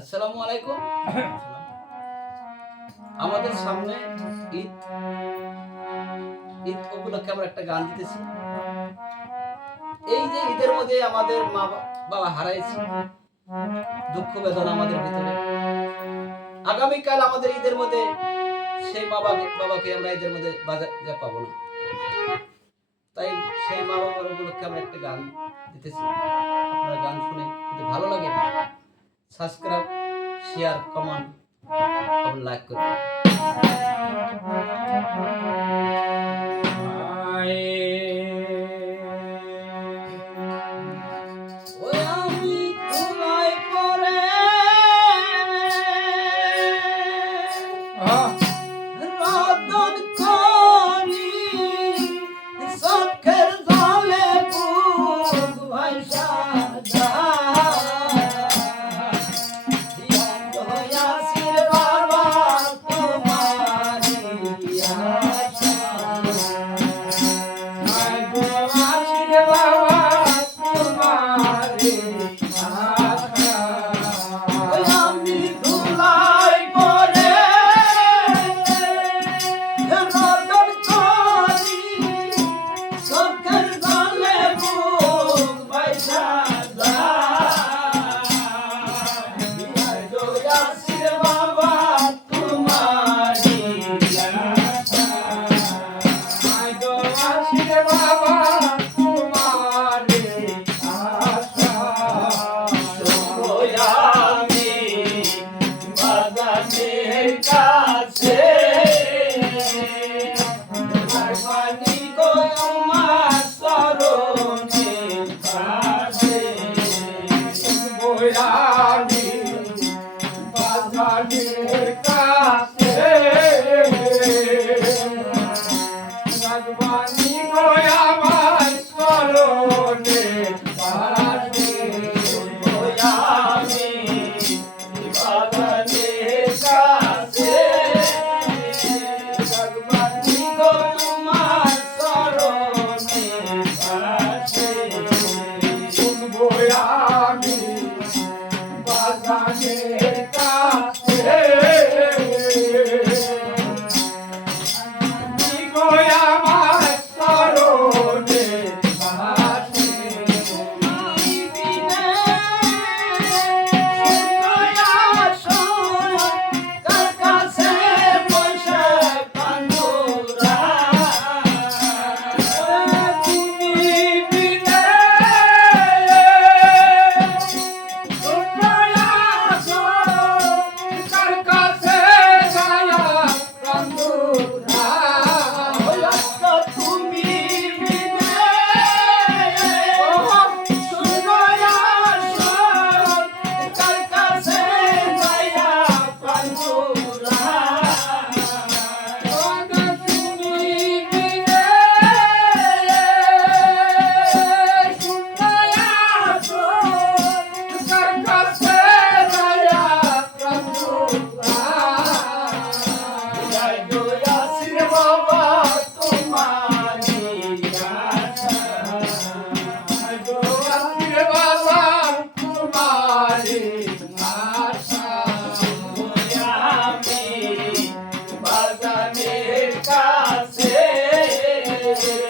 আসসালামু আলাইকুম। আমাদের সামনে ঈদ। ঈদ উপলক্ষে আমরা একটা গান দিতেছি। এই যে ঈদের মধ্যে আমাদের মা বাবা হারাইছে, দুঃখ বেদনা আমাদের ভিতরে। আগামীকাল আমাদের ঈদের মধ্যে সেই মা বাবাকে আমরা ঈদের মধ্যে বাজার পাবো না। তাই সেই মা বাবার উপলক্ষে আমরা একটা গান দিতেছি। আপনারা গান শুনে ভালো লাগে সাবস্ক্রাইব শেয়ার কমেন্ট এবং লাইক করবেন ભગવાની હોય Thank you.